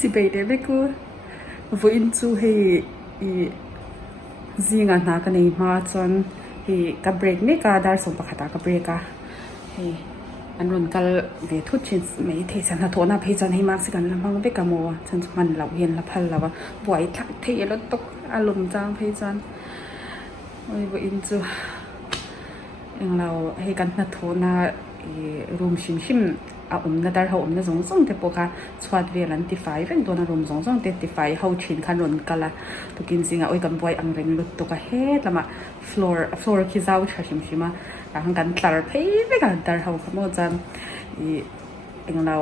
สิไปเดี๋ยวไม่กูวันอินจูให้จีงานนักในมาจนให้กับเบรกนี่ก็ได้ส่งประคัตกับเบรกให้อันรุ่นก็เดี๋ยวทุกชิ้นไม่เทสันหาโทน่าเพจันให้มากสิกันแล้วมันไปกับโมฉันมันเหล่าเย็นละพันแล้วว่าบ่อยทักเทแล้วตกอารมณ์จ้างเพจันวันอินจูอย่างเราให้กันนัดโทน่ารวมชิมนาดาร์เขานาส่งแต่พวกเขาสวัสดีลันติไฟเป็นตัวนารวมส่งแต่ติไฟเขาชินขันรนกันละตุกินสิงโอ้ยกันบ่อยอังเริงลุตุกะเฮ็ดละมาfloor คิดเอาชิมหลังกันตาร์เพย์ไปกันตาร์เขาขโมยจันอย่างเรา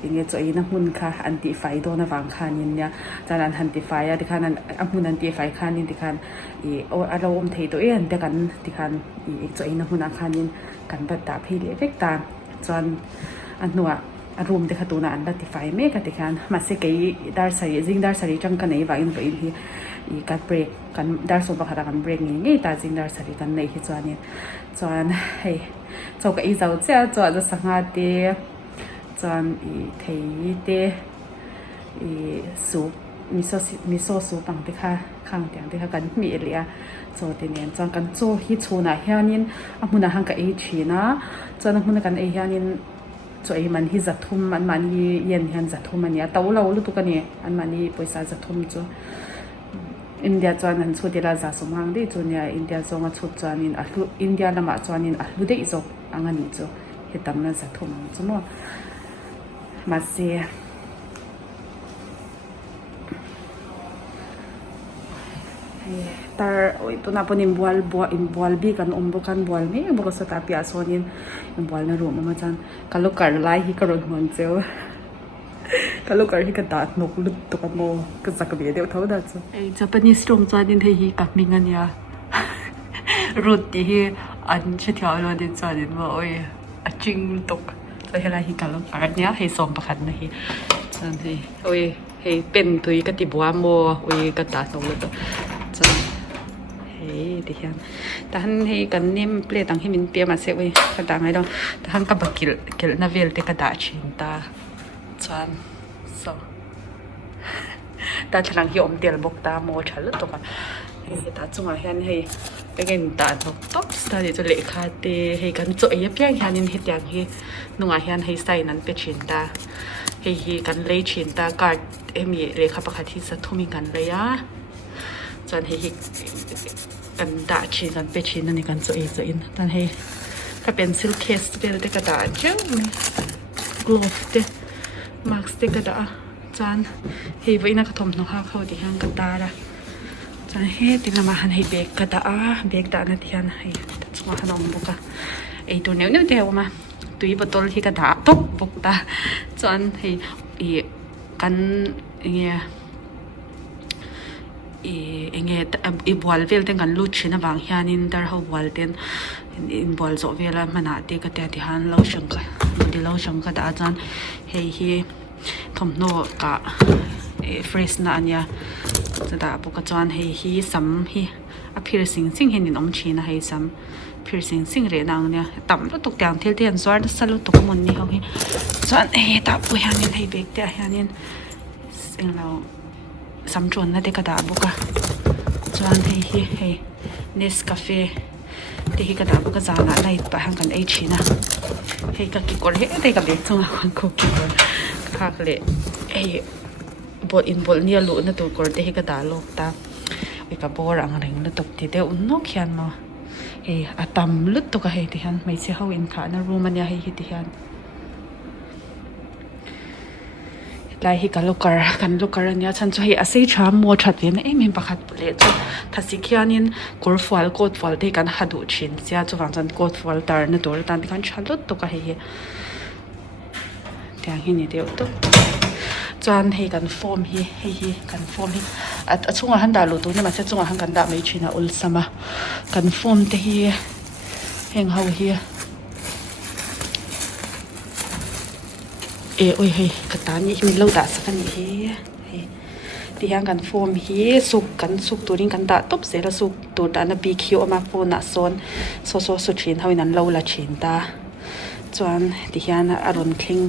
อย่างเงี้ยจะอีนักมุนค่ะอันติไฟโดนวางคานินเนี่ยจากนั้นอันติไฟที่ขันนั้นมุนอันติไฟคานินที่ขันเราเทตัวเองเดียวกันที่ขันจะอีนักมุนอังคานินกันแบบตาเพย์เล็กตาจนอันนัวอารมณ์เด็กตัวนั้นดัดที่ไฟไม่กันที่ขันมาเสกดาร์สายจิงดาร์สายจังกันในว่าอินที่การเบรกกันดาร์ส่งประคัตกันเบรกงี้แต่จิงดาร์สายกันในที่จวนนี้จวนให้เจ้าก็อีเจ้าเจ้าจวนจะสังหารเดียจวนเทเดียสูบมิโซสูบังที่ข้าข้างเตียงที่ข้ากันมีเอเลียโจที่เนี่ยจวนกันโจฮิชูน่ะเฮียนินอามุนาหังกับเอชีนะจวนอามุนากันเอเฮียนินจอยมันที่จัดทุ่มมันนี่เย็นเห็นจัดทุ่มมันเนี่ยแต่ว่าเราลูกตัวกันเนี่ยมันนี่ปล่อยสายจัดทุ่มจ้ะอินเดียจวนนั้นชุดเดียร์จะสมหวังดีจนเนี่ยอินเดียจงมาชุดจวนนี่อินเดียละมาจวนนี่ลูกเด็กจ้ะอันนี้จ้ะเหตุการณ์นั้นจัดทุ่มจ้ะมั้งมาเสียแต่ตัวนั้นเป็นบัวบีกันบุกันบัวไม่บุกสตาร์พิอาโซนินบัวน่ะรู้มาจันกัลูกการไล่ฮิกระโดดหัวเจ้ากัลูกการฮิกระดาษนกลุดตัวกันโมก็สักเบียเดียวเท่านั้นจ้ะจะเป็นนิสตรงจันนินเฮียกับมิงันยารุดที่อันเชี่ยวเราดิจันนินว่าโอ้ยจริงตกจะให้ไล่ฮิกัลูกการเนี้ยให้ส่งประคันนะฮีจันที่โอ้ยให้เป็นตุยกติบัวโมโอ้ยกระดาษนกลุดจันเฮ้ยดิฉันแต่ฮันให้กันนิ่มเปลี่ยนตั้งให้มินเปียมาเสียไว้กระดาษไงดองแต่ฮันกับกิลนาเวลเด็กกระดาษชินตาจันสองแต่ฉลังที่อมเตียลบกตาโมฉันลุตัวกันเฮ้ยตาจุ่มอะไรฮันให้ไปกันตาตกต๊อกสตาร์เดี๋ยวจะเละคาเตให้กันจ่อยเพียงฮันนินเฮ็ดอย่างให้นุ่งอาฮันให้ใส่นั้นเป็นชินตาให้กันเลยชินตาการมีเลขาประคาที่สัตว์ทุ่มีกันเลยอะจนให้กันด่าชินกันไปชินนั่นนี่กันตัวเองตอนให้ถ้าเป็นซิลเคสเป็นเด็กกระดาษเจ้าเนี่ยกลอฟเด็กมาร์คเด็กกระดาษจานให้ไว้นักทอมน้องข้าวเขาที่ห้างกระดาษจานให้ตินามาหันให้เบกกระดาษเบกด่านั่นที่หันให้สมาหันออกบุกอะไอตัวเนี้ยเดียวมาตัวอีบตอลที่กระดาษตกบุกตาจานให้กันเงี้ยบัวเวลเต็งกันลุชินะบางอย่างนินดาร์เขาบัวเต็งบัวโจเวลมันอาทิตย์ก็เตะที่หันเล่าช่างกันที่เล่าช่างกันแต่อาจารย์เฮ้ยทอมโนกะเฟรชน่ะอันเนี้ยจะด่าพวกอาจารย์เฮ้ยซ้ำเฮ้ยอภิรสิงสิ่งเห็นนินอมชีนะเฮ้ยซ้ำพิรสิงสิ่งเรื่องนั้นเนี่ยต่ำแล้วตกแต่งเที่ยวเที่ยวสวัสดิ์สลุตกมันนี่เขาเฮ้ยอาจารย์เฮ้ยตาปุยหันนินเฮ้ยเบกเตะหันนินสิ่งเราสำจวนนะเด็กกระดาษบุกะจวนให้เนสกาแฟเด็กกระดาษบุกะจานะไล่ไปหังกันไอชีนะให้กะกิกอลให้เด็กกับเด็กจงละคนคุกกิกอลข้าก็เลยไอบอลอินบอลเนี่ยรู้นะตัวกอลเด็กกระดาษโลกตาไอ้กับบอลอะไรนั่นตกที่เดียวอุ่นนกยันมาอาตำลุดตัวก็ให้ที่ฮันไม่ใช่เขาอินขานะรู้มันยาให้ที่ฮันไล่ให้กันลูกการเนี่ยฉันจะให้อาศัยชามมัวชัดเวียนมีประคัดเปลี่ยนถ้าสิแค่นี้กดฟอลที่กันหัดดูชินเสียจะฟังจันกดฟอลตาร์นตัวตันที่กันชัดลุดตัวก็ให้แต่อย่างนี้เดียวตัวจานให้กันฟอร์มให้กันฟอร์มให้ช่วงหันดาลุตัวเนี่ยมันจะช่วงหันกันดาไม่ชินะอุลสมากันฟอร์มที่ให้เขาโอ้ยเฮ้ยกระตานี่มีเล่าด่าสักกันที่ยังกันโฟมสุกตัวนี้กันด่าตบเสร็จสุกตัวด่านะบีคิวออกมาโฟนัสโซนสุดชินเท่านั้นเล่าละชินตาจวนที่ยังอารมณ์คลิ้ง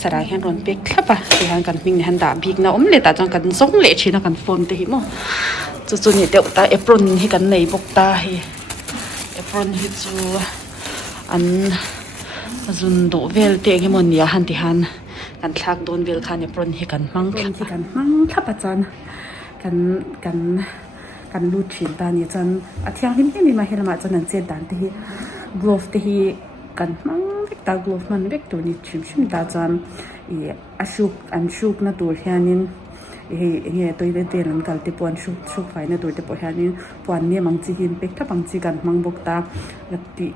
สระแห้งร้อนเปียกครับอ่ะที่หันกันมิ่งในหันดาบีกนะเลยตาจังกันส่งเละชีนะกันฝนเตะหิมจู่ๆเนี่ยเดี๋ยวตาเอปรอนให้กันในบกตาให้เอปรอนให้จู่อันจุนโดเวลเตะหิมเนี่ยหันที่หันกันทักโดนเวลคันเอปรอนให้กันมั่งครับอาจารย์กันรูดชินตาเนี่ยจันอาทิตย์นี้มีมาเฮลมาจันนั่นเสียดันที่กลอฟที่กันมั่งเวกตากลอฟมันเวกตัวนี้ชิมตาจันอันชุกนะตัวเฮียนินตัวเด็ดๆนั่นกันที่ปวนชุกไฟนะตัวที่ปวนเฮียนินปวนเนี่ยมังจีหินเป็กถ้ามังจีกันมังบกตา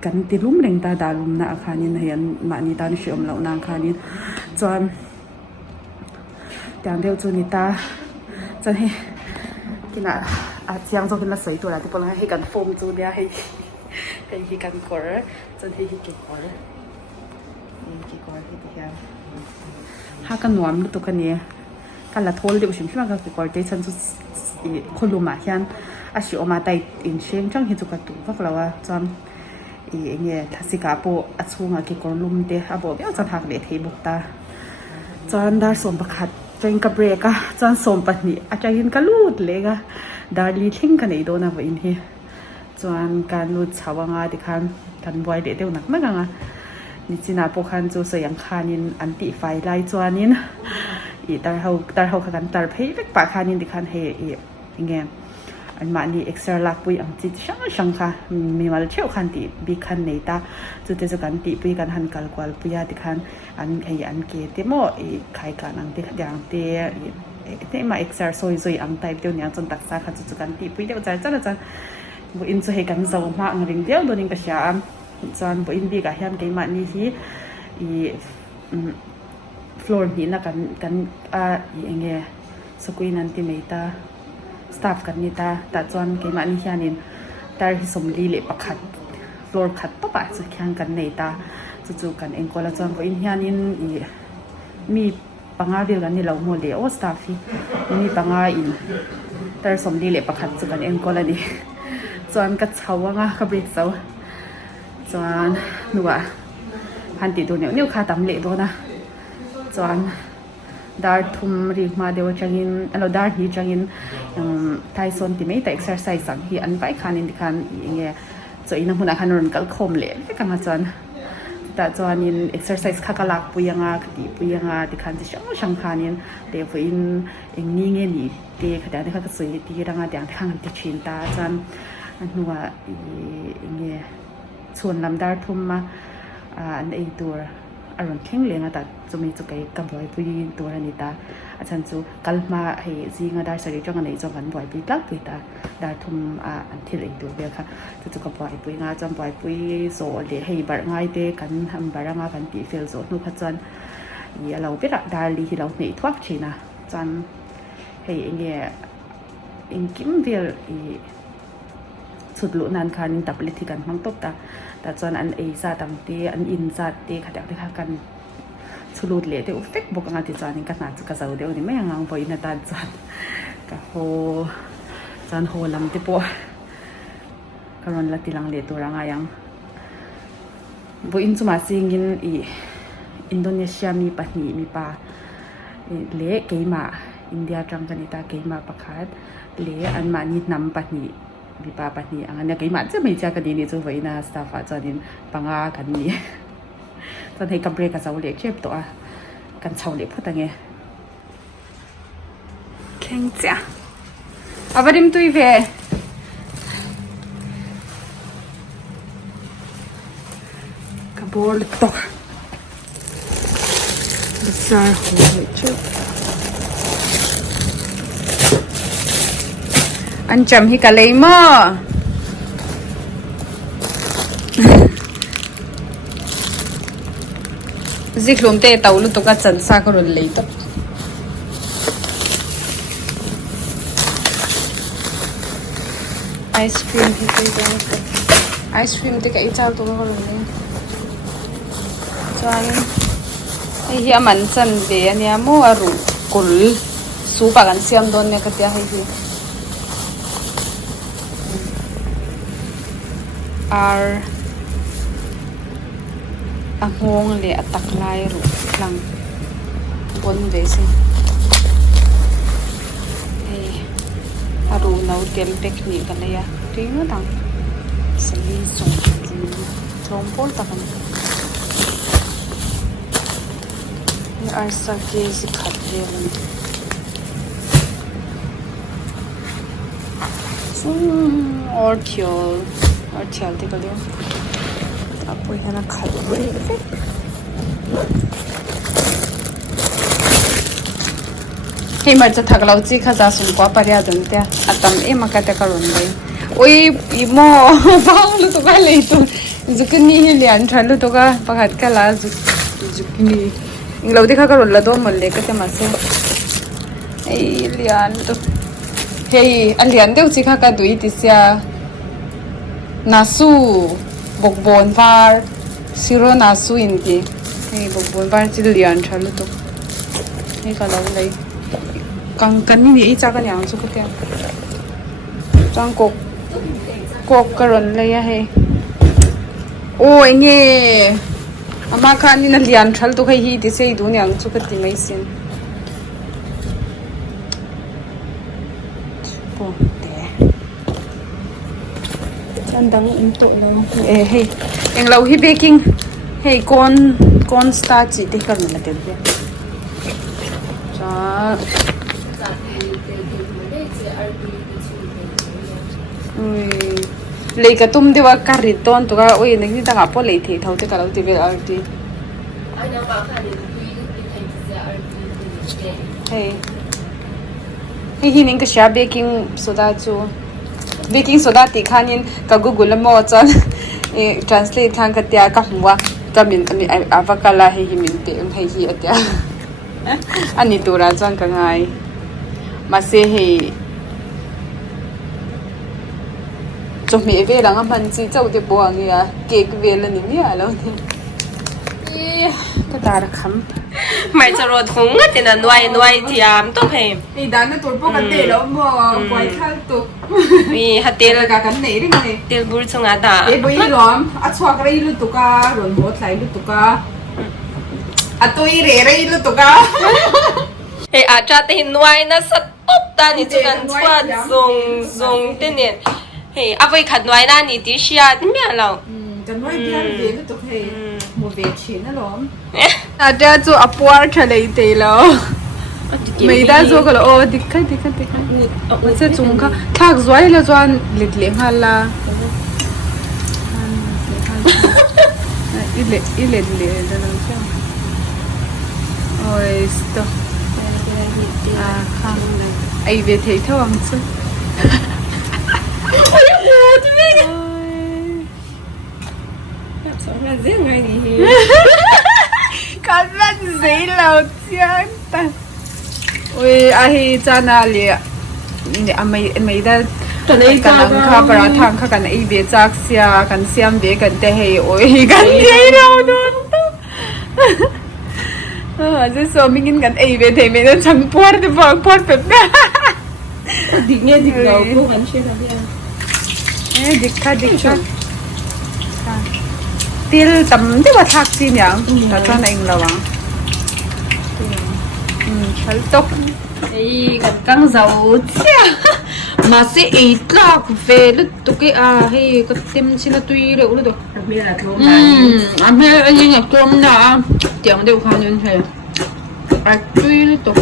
กันที่ลุ่มเร่งตาดาลุ่มนะอาคารนี้เฮียนมานี่ตานี่เชื่อมเหล่านางอาคารนี้จันแต่เดียวจุนิตาจันให้กินอาเจียงจะเป็นมาใส่ตัวอะไรที่ปนให้กันโฟมจูเนี่ยให้กันกอร์จนให้กี่กอร์กี่กอร์ที่เดียวหากันหนวมลูกตัวกันเนี่ยกันละทนเดี๋ยวฉันคิดว่ากันกี่กอร์เดี๋ยวฉันจะคนรู้มาเช่นอาชีพออกมาแต่อินเชียงจังเห็นจุกตัวพวกเราว่าจำเนี่ยทัศกาโปอัดช่วงกี่กอร์ลุ่มเดียวอาบอกเดี๋ยวจะหักเด็ดให้บุกตาจนดาสมประคัดจนกับเบรกอะจนสมปันนี่อาจจะยินกันลูดเลยอะดาลีทิ้งกันไอ้โดนอะไรนี่จนการลูดชาวงาดิคันกันบ่อยเดี๋ยวหนักมากอะนี่จีน่าพวกคันจูเสียงคานินอันติไฟไล่จวนนินตาเขากันตาเพย์เล็กปากคานินดิคันเฮยังไงอันมานี่เอ็กซ์ตร้าลักปุยอังจิตช่างค่ะมีมาเชี่ยวคันติบีคันในตาจุดเทศกาลติปุยกันหันกัลกวลปุยดิคันอันเกตโมใครกันอังติอย่างเตะมาเอ็กซ์ตร้าซอยอังไตเดียวเนี่ยจนตักซาคันจุดกันติปุยเดียวจ้าบุอินจะให้กันเจ้ามาอังริงเดียวโดนยิงกระชากจนบุอินบีกับเฮียนเกมานี่ที่ฟลอร์นี่นะกันยังไงสกุยนันติเมตาสตาฟกันนี่แต่จนเกมานี่เฮียนินแต่ที่สมดีเล็บประคัดฟลอร์ขัดป๊ะป๊ะจะแข่งกันในตาจู่ๆกันเองก็แล้วจนบุอินเฮียนินมีปังอาเดียวกันนี่เราโมเดลสตาฟที่มีปังอาอินแต่สมดีเล็บประคัดจู่กันเองก็แล้วนี่จนกัดเช้าว่างะกับเบรกเช้าจนหนูพันติตัวเนี่ยขาตำเละตัวนะจนดาร์ทุ่มรีมาเดี๋ยวจังอินเราดาร์ฮีจังอินไทยส่วนที่ไม่แต่ exercise สั่งที่อันไปคันอินดิคันอย่างเงี้ยจะอินหุ่นอาคารนนกัลคมเละไม่กันมาจนแต่จนอิน exercise ข้ากลักปุยงาคดีปุยงาดิคันที่ช่างคันอินเดี๋ยวอินนี่เงี้ยนี่เดี๋ยวขณะที่เขาจะสวยดีดังอ่ะเดี๋ยวข้างที่ชินตาจนหนูอย่างเงี้ยส่วนลำดาร์ทุ่มมาอันไอตัวอารมณ์แข็งแรงแต่จะมีจุกไอ้กับบ่อยปุยตัวนี้ตาอาจารย์จูกัลมาให้ซีงาดาร์สริจังอันไหนจังกันบ่อยปุยตักปุยตาดาร์ทุ่มอันที่เล็กตัวเดียวค่ะจุกกับบ่อยปุยงาจังบ่อยปุยโซ่เดี๋ยวให้บาร์ง่ายเด็กันทำบาร์ง่ายกันตีเฟลโซ่นุขจันอย่าเราไปรักดาร์ลีที่เราหนีทวักชีนะจันให้อย่างเงี้ยอิงกิมเวลสุดลุนันคานินตับลิธิกันมังตบแต่จนอันซาตังเตอันอินซาเตขัดอยากได้ค่ะกันสุดเลยเดี๋ยวเฟกบอกงานที่จานนี้กันหนาจุกระเซาเดี๋ยวนี้ไม่ยังงบ่อยนาตาจานกับโฮจานโฮลำที่ปัวกันวันละตีลังเลตัวรังอายังบ่อินสุมาซิงอินโดนีเซียมีปะหีมีปาเละเกมาอินเดียจังกันนิตาเกมาประคัดเละอันมานิดนำปะหีมีปาปะนี่อันนี้ก็มันจะไม่ใช่กันดีนี่จูไว้นะสตาฟจอดินปังอากันนี่ตอนให้กับเบรกกับเสาเหล็กเจ็บตัวกันเสาเหล็กพูดยังไงแข็งจ้ะเอาไปดิมตุยเวกับบอลตกbesarหัวจุดอันจำฮิกาเลยมั้งซิกลมเตะเต่าลุตุกัดจันซากรุนเลยตับไอศครีมที่เป็นไอศครีมที่กับไอเจ้าตัวก็รุนเลยจวนไอเฮียมันจันเดียเนี่ยมัวรุกุลสูปากันเสียมโดนเนี่ยก็เดียให้เฮียang hong le atak lai ru lang บนเบสิฮารูนาวเต็มเป็กนี่กันเลยอะทิ้งแล้วดังสลีส่งจีนชมพูตะกันนี่อาศัยกิจขัดเรื่องออร์เทียลที่ก็เรียกอาปุยให้นักขัดด้วยให้มันจะถักเราจีข้าจะสุ่มกว่าปริยาจังเดียอาตมมากันแต่กระโดดเลยโอ้ยอีโม่ฟังลูกตัวเลยตัวจุกนี่เลี้ยงฉันลูกตัวก็ประกาศกันละจุกนี่เราที่ข้ากระโดดละตัวมันเล็กก็จะมาเสียไอ้เลี้ยงตัวเฮ้ยอันเลี้ยงเดี๋ยวจีข้ากันดูอีติเสียนาสูบกบอนฟาร์ซิโรนาสูอินดีเฮ้ยบกบอนฟาร์จีเลี้ยงฉันลูกตัวเฮ้ยก็เราเลยกันนี่อีจ้ากันอย่างสุดที่จังกกระรอนเลยอะเฮ้โอ้ยเนี่ยอามาคันนี่นั่นเลี้ยงฉันตัวใครฮีที่เสียดูเนี่ยสุดที่ไม่สิ้นโอ้เดี๋ยวฉันดังอินโตแล้วเฮ้ยยังเราฮีเบกกิ้งเฮ้ยก้อนสตาร์จีที่กันนั่นแหละเดี๋ยวจ้าเลยกระตุ้มที่ว่าการิตต้นตัวก็โอ้ยนึกที่ต่างกับพวกเลยที่เท่าที่กับเราที่เป็นอาร์ดีเฮ้ยที่นี่ก็ใช้เบกกิ้งโซดาจูเบกกิ้งโซดาตีข้านี่กับ Google แล้วมั่วจนtranslate ข้างกันเดียกับหัวก็มีอาวกาลาให้หิมินเตมให้ฮีเดียอันนี้ตัวร้านจนก็ง่ายมาเสียให้จงมีเวลางั้นมันจีเจ้าจะบัวเงี้ยเก่งเวลานี่เนี่ยแล้วนี่ก็ตาละคำไม่จะรอดคงก็จะนั่นไว้ที่ยามต้องให้นี่ด้านนั้นตัวปกติแล้วบ่ปล่อยข้าวตุกมีฮัตเตลกันไหนได้ไงเตลบุญสงอาตาบุยร้อนชอบอะไรลุตุการอนหัวไหลลุตุกาตัวอีเร่อะไรลุตุกาอาจจะเห็นไว้นะสัตว์อบตานี่จะกันชวนทรงเต้นเนี่ยเอาไปขัดไว้นะนี่ดิฉันไม่เอาจะน้อยเดียวเวลุตุกโมเวชินนะหรออาจจะจูอัปวาร์ทะเลเตแล้วไม่ได้จูก็เลยโอ้ดิคันมันจะจุงค่ะถ้าจวยแล้วจวนเล็กๆฮัลล่ะอีเล็กๆแล้วนั่นใช่โอ้ยสต๊อกข้างไอเวทเท่าวันซึ่งโอ้ยโอ้ยที่นี่สองพันเสียงไงดีกันมันเสียแล้วจังแต่โอ้ยอาฮีจานาเลียนี่ไม่ได้กันนังข้าปราทังข้ากันไอเบจักเสียกันเสียมเบกันแต่เฮโอ้ยกันเสียแล้วโดนจะสมิงินกันไอเวทไม่ได้ช่างปวดที่ฟังปวดแบบนี้ดิเนี่ยดิเราพวกมันเชื่อพี่ดิค่ะตีลต่ำที่ว่าทักจีนอย่างถ้าตอนเองระวังฉันตกไอ้กันกังเจ้าเสียมาสิอีตลอกเฟลุตุกให้ก็เต็มชินาตุยเลยอุ้ยตัวมีอะไรกลมนะอันนี้อันนี้กลมนะเดี๋ยวเดี๋ยวข้าวยันเถอะอัดตุยเลยตัว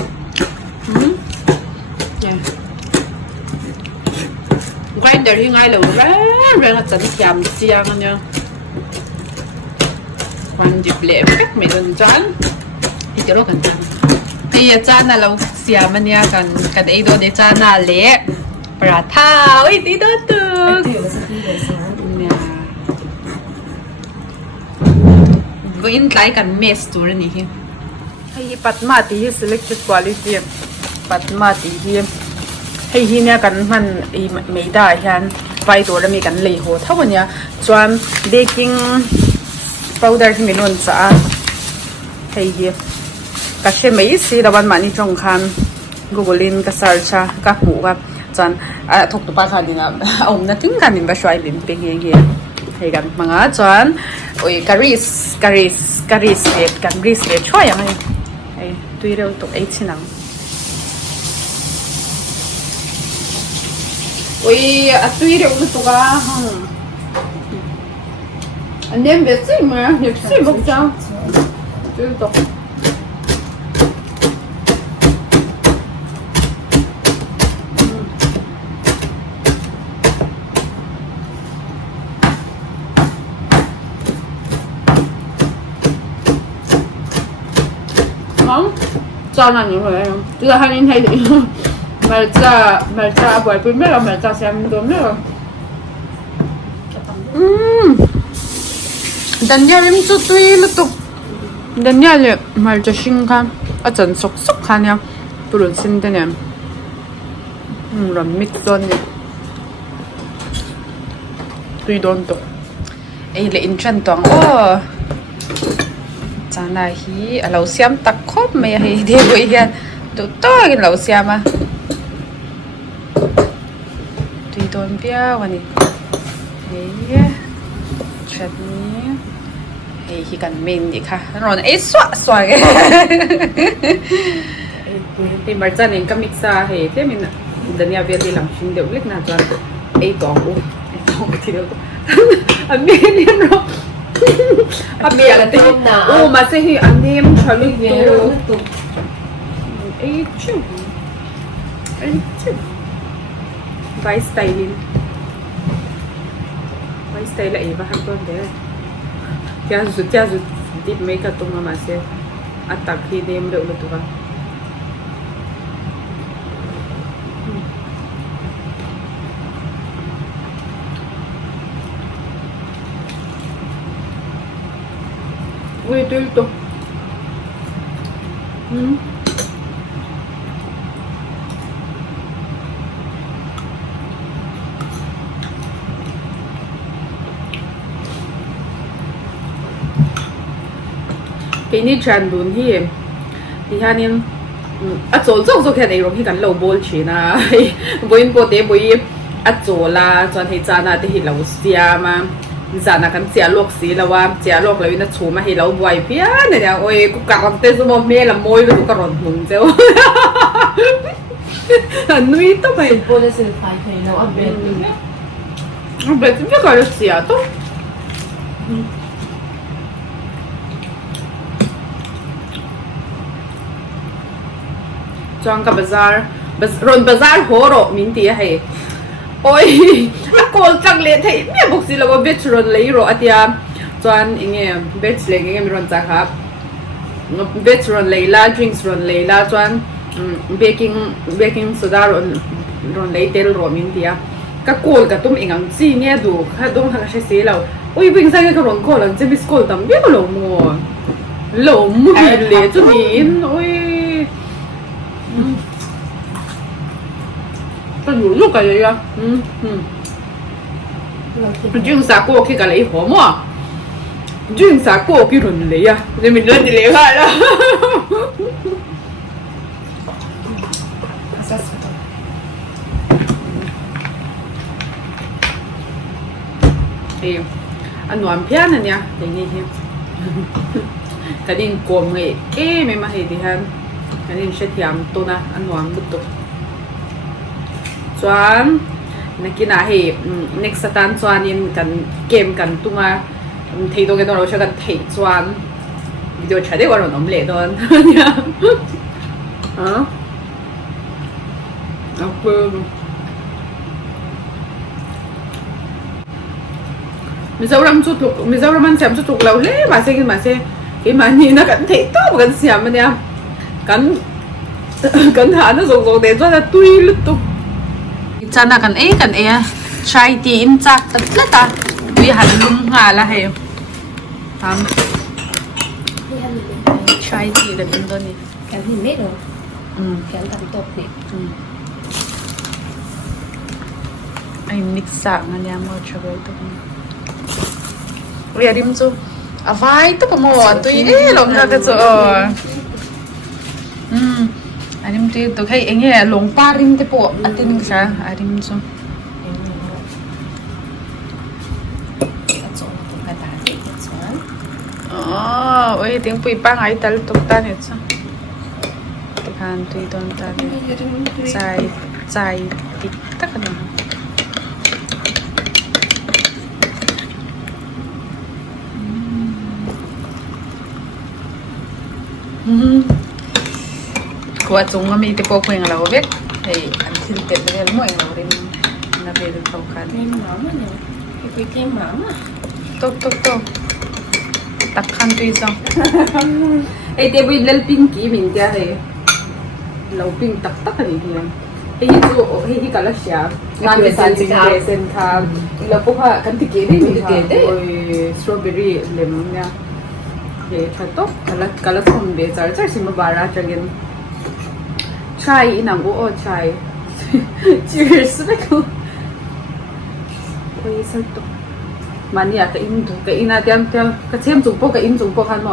cái này thì ngay là rất là chặt chém chiang anh nhá quan dịp lễ cách mình đơn giản thì cho nó cần chán bây giờ chán là lâu xiêm anh nhá cần ấy đó để chán là lễ Paratha ôi tí đó được với in lại cần messตัวนี้ให้ปัดมาตี selected quality ปัดมาตีให้ที่เนี่ยกันมันไม่ได้ฉันไปตัวแล้วมีกันเลยโหเท่าวันเนี้ยส่วนเบกกิ้งพาวเดอร์ที่มีล้นสะอาดให้ยี่ก็ใช้ไม่สิแต่วันมันนี่จงคัน Google ลินก็ search ก็หูว่าจนทุกตัวภาษาดีนะเอาหน้าถึงกันนี่มาช่วยลินเป็นยังไงให้กันมังอ่ะจนโอ้ยการิสเด็ดช่วยยังไง tui reu tuk ei chinang oi a tui reu lutuk a anh em biết gì mà biết gì bốc sao tui tuk cho là như vậy tức là hai anh thấy thì 말자 buai primero 말자 xem đúng rồi Daniel chút tuy lutuk Daniel 말자 신간 어쩐 쏙쏙하냐 불은 신드냐 런 믹스니 tuy đôn tục ấy là in chân toàn ô cha này hi lâu xem tắc khốp mày hay đi với hiền tụi tôi cái lâu xem à tùy tôn bia vậy nè ấy chuyện ní ấy khi cần mình đi cả rồi ấy xóa xóa cái thì mà cha này cái mixa hay thế mình đợt nhà về đi làm xin được lịch nào cho ấy còn thì được anh biết điên rồi anh biết là thế mà sẽ anh em cho lúc về ấy chứ vai style là iba hang ton de kya zu dip make up tung ma se attack hi dem de lutuk a ui tôi tục cái này tràn đun thì hai nên chỗ chỗ cái này rồi khi cần lâu bol chỉ na với bộ tế với chỗ là cho thấy cha na thì lâu xia mà giờ na cần chia luộc xí làว่าchia luộc là vì nó chủ mà hay lâu buai phía này nha ôi cũng cả con tên số mẹ là môi rồi cũng cả rộn mùng chéo nuôi tao mày bố là sự phải thấy nó ăn bên cũng biết gọi là xia tốt trong cái bazaar hồ rồi mình thì hay ôi cô chẳng lẽ thấy mẹ bốc xí là có biết rồi lấy rồi à tia toàn nghe biết lấy nghe mình rồi chắc hả biết rồi lấy la drinks rồi lấy la toàn baking soda rồi lấy tel rồi mình tia các cô cả tụi mình ăn gì nghe đủ các tụi hàng sẽ xí là ôi bình sang cái rồi cô là chỉ biết cô tầm biết lẩu mua lẻ cho mình ôi tôi lúc cái gì à chuyện sao cô khi cái lấy hổ mà chuyện sao cô cái rồi lấy à thì mình lên thì lấy lại đó thì anh nói phía này nha để nghe thêm cái đình cồn này mấy mà thì han cái đình sẽ thiam tôi na anh nói lutuk chuan nakina hi next satan chuan in kan game kan tunga thei do ke do ro sha kan thei chuan video chade wa ron om le don ha apo Mizoram man siam chu tuk lo le ma se cái mà nhìn nó kan thei to kan siam ma nia kan thả nó rong de cho là tui lutuk chana kan e try ti in chak tatlata vi han lum nga la he tam try ti da dun don ni cái gì mấy rồi cái làm tốt đi ai mix sa nga nya mo chawai to ri adim chu avai to mo tu e long ka ka chu adim tu to khai enge long pa rim te po atin sa adim chu ôi tiếng pui pa ngai tal tuk ta ne chu khan tui don ta le chai tik tak ani kwa chung ami te po khweng lo vek hei an thil te le mo eng lo rin na be du thau khan Em mắm á nhỉ? Cái kem mắm á. tok tak khan tui so ei te bui lel ping ki min kya he lo ping tak ani hian hi kala sha ngan be san jing de sen tha lo po kha kan ti ke de ni ha oi strawberry lem nya ye tha to kala som be char sim bara chagen chai inang o chai cheers na ko oi sal to mania ka in tu ka ina tiam ka chem chung po ka in chung po khan mo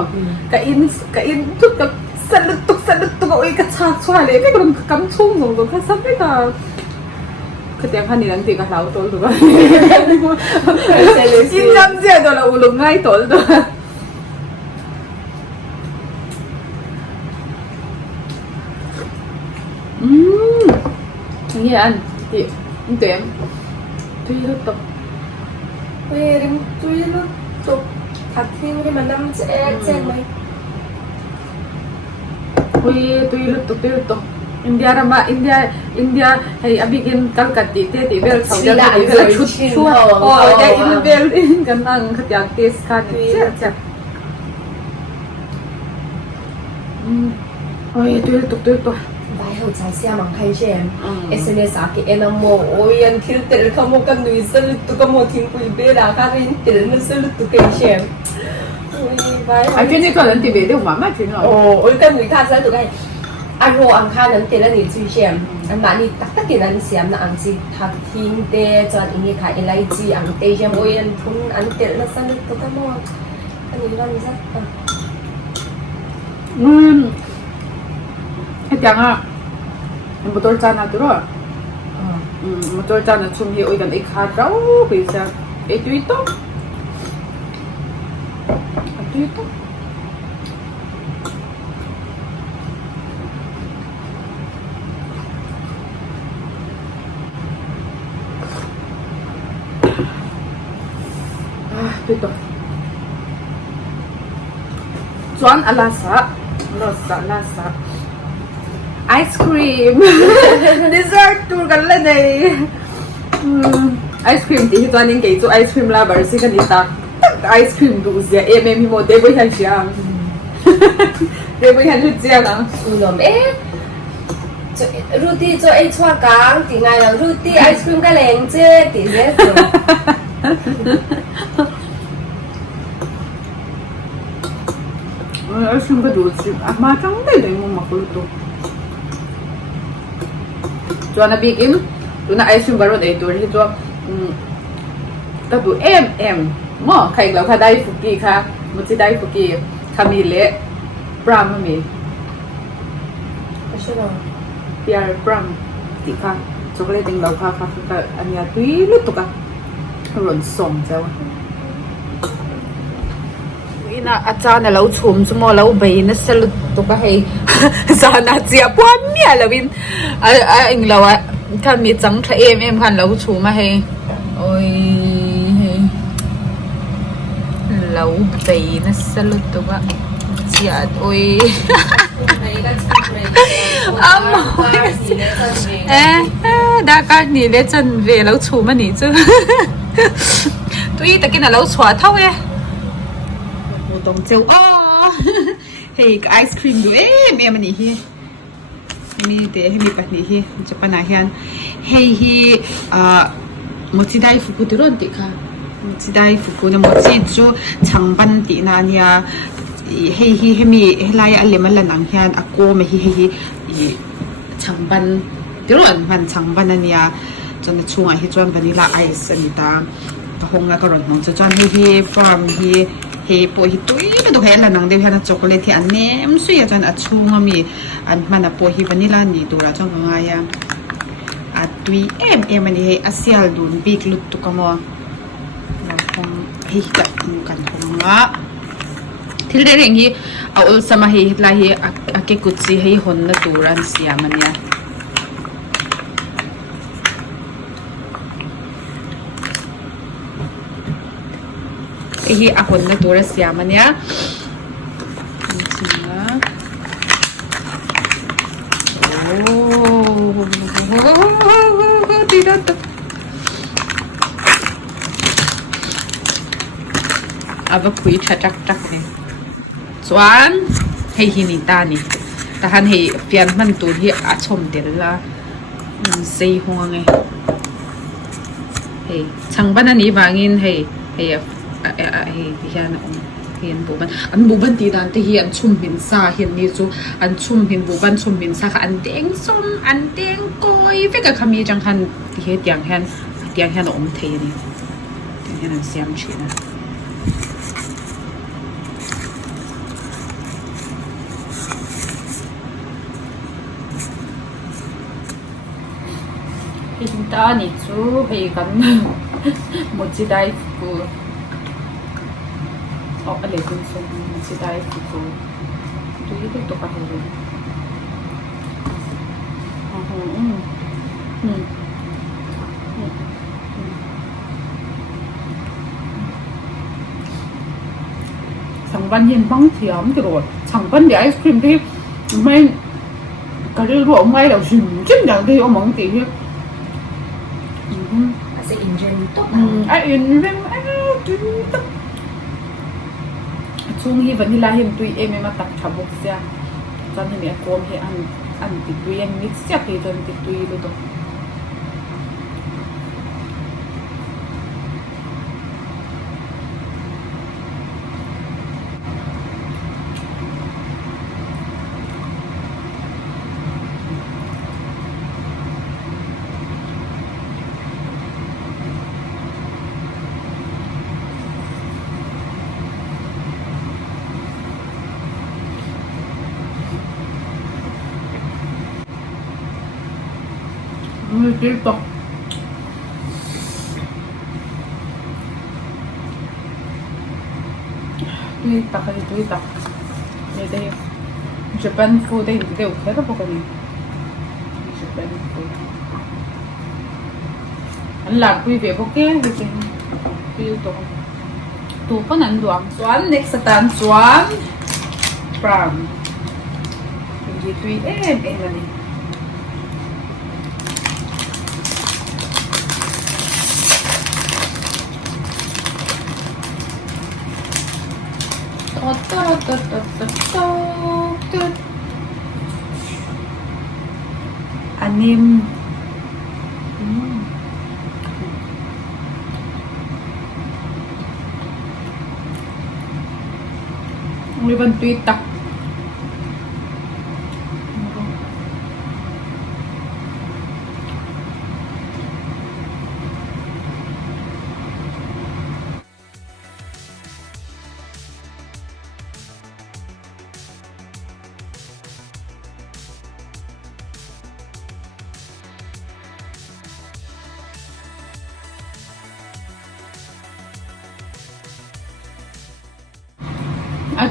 ka in tu ka salut tu oi ka cha chwa le ka kam chung chung ka sap ka ka tiang khan ni lang ti ka lau tol tu ka in jam je do la ulung ngai tol do nghe ăn thì không kém tuy lúc tập 왜 림뚜이로 또 같은 우리 만나면 쟤 뭐. tuy lúc tập India mà India hay abigin Calcutta thì về sau đó thì về chút chua cái in về cái năng cái dạng taste khác chết ôi tuy lúc tập Bài hậu trái xe bằng khai xem SNS á cái em mô ôi anh thiếu tiền không một cái người dân tụi có một thiên quỷ bê là các cái tiền nó sẽ tụi cái xem ôi bài à cái này có lần thì về đâu mà chuyện rồi ôi cái người khác sẽ tụi cái anh hồ anh khai nên tiền là người truy xem anh mà đi tắc cái anh xem là anh chỉ thằng thiên tê cho anh ấy khai anh lấy chi anh tê xem ôi anh thun anh tiền nó sẽ tụi cái mô anh ấy làm rất cái tiếng à motor chana tu rồi motor chana chung hi oi kan ek ha rau pi sa e tu to chuan alasa ice cream dessert tur kan le nei ice cream ti chuan in ke chu ice cream lover si kan ita ice cream du zia em hi mo de boi han siang de boi han chu chia na Unom Ruti cho ai chua cang thì ngày là Ruti ice cream cái leng chứ thì thế rồi ice cream ka du chi ma chang dai dai mo makul to chuan a big in tuna ice cream baron ei tur hi chu ka du em mo khai lo kha dai fuki kha mo chi dai fuki khami le pram mi Sao rồi piar pram ti kha chocolate ding lo kha ka ania tui lu to ka ron som chaw ina acha na lo chum chu mo lo bei na salut to ka hei sana chia pon mia lovin a ing lo a kha mi chang tha em khan lo chu ma hei oi hei lo bei na salut to ka chia oi đã cái này để chân về lâu chủ mà nhỉ chứ tôi ta cái nào lâu xóa thâu ấy một đồng châu hey cái ice cream rồi em mà nhỉ mi để mi bắt nhỉ hi Japan ahian hey hi một chiếc đai phục vụ rồi thì cả một chiếc đai phục vụ nó một chiếc cho chẳng ban tí na nia hi mi lai alle man lan ang hian ako me hi changban tiron man changban ania chon chunga hi chon vanilla ice anita ka honga ka ron nong chon hi farm hi po hi tui na do hela nang de hana chocolate hi an nem su ya chon a chunga mi an mana po hi vanilla ni tura chong nga ya a tui em ani he asial dun big lut tu kamo na hong hi ka kan honga thil de reng hi a ul sama hi la hi a ke kutsi hi hon na turan siam ania hi a hon na tura siam ania ava khui chak ni chuan hei hi ni ta ni ta han hei pian man tur hi a chom del la sei hong nge hei changban ani wangin hei hei hian hian buban ti dan te hi an chum bin sa hian ni chu an chum bin buban chum bin sa kha an teng som an teng koi ve ka khami jang han ti he tiang hian om thei ni tiang hian an siam china ta ni chu hei kan mochi dai fu ale kun so mochi dai fu tu yi to ka hei 상반 hiền băng thiểm thì rồi 상반 để ice cream thì mấy cái điều của ông ấy là chính là đi ông mong tí sẽ Indian tốt ai Indian tốt chung hi vanilla hiền tùy em mà tập chả bốc ra cho nên mẹ cô hi ăn tí tùy em mix chắc thì cho tí tùy luôn đó tiếp tục tuy tắc đây Japan food đây đều khá là bốc đi Japan food anh làm quý vị bốc cái gì tiếp tục tu có nắn đoán xoắn next tan xoắn from gì tuy em là đi anim Người bên tuy tập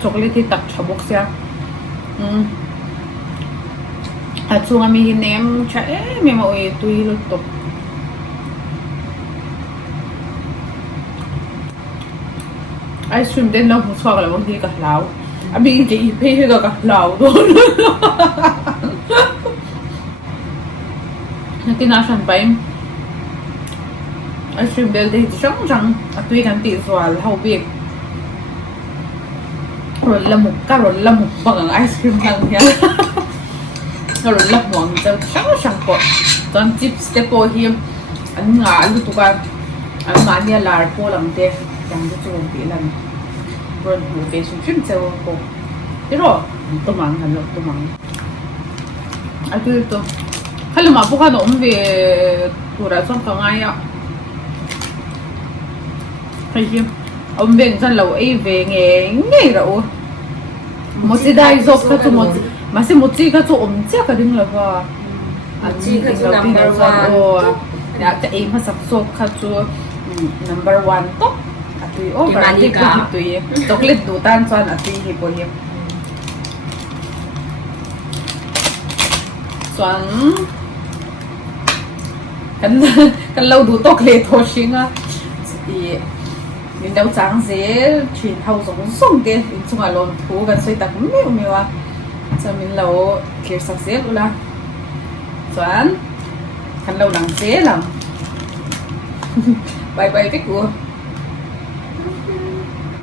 chocolate tak chabok siya at so nga mi hinem cha mi maoy tuy lutuk ice cream din lang muswa ka lang di kahlaw abi di ipe ka kahlaw doon nakinasan pa yung ice cream del di siyang at tuy kan tiswal how big rồi là một bằng ice cream hàng nha rồi là một cái sáng cột toàn chips te po hiểm anh ngã lutuk anh ngã nhà là po làm te chẳng có chuyện gì làm rồi một cái súng phim chơi po thế rồi tôi mang hành động tôi mang ai tôi hay là mà bố nó về tôi đã xong phòng ai ạ hay hiểm ông về dân lầu ấy về nghe rồi một cái đai dọc cái chỗ một mà xem một cái chỗ ổn chắc cái đinh là vào chỉ cái chỗ number one đã cái em mà sắp xếp cái chỗ number one top à tùy over thì cũng tùy chocolate đủ tan cho à tùy thì bồi hiệp soạn kan lâu đủ chocolate thôi xí nga thì mình đâu trắng dễ chuyển hậu giống giống thế mình chung là lon thú gần xoay tắc mèo mèo à cho mình lâu kia sắp xếp luôn là soạn kan lâu nắng dễ lắm bye bye cái của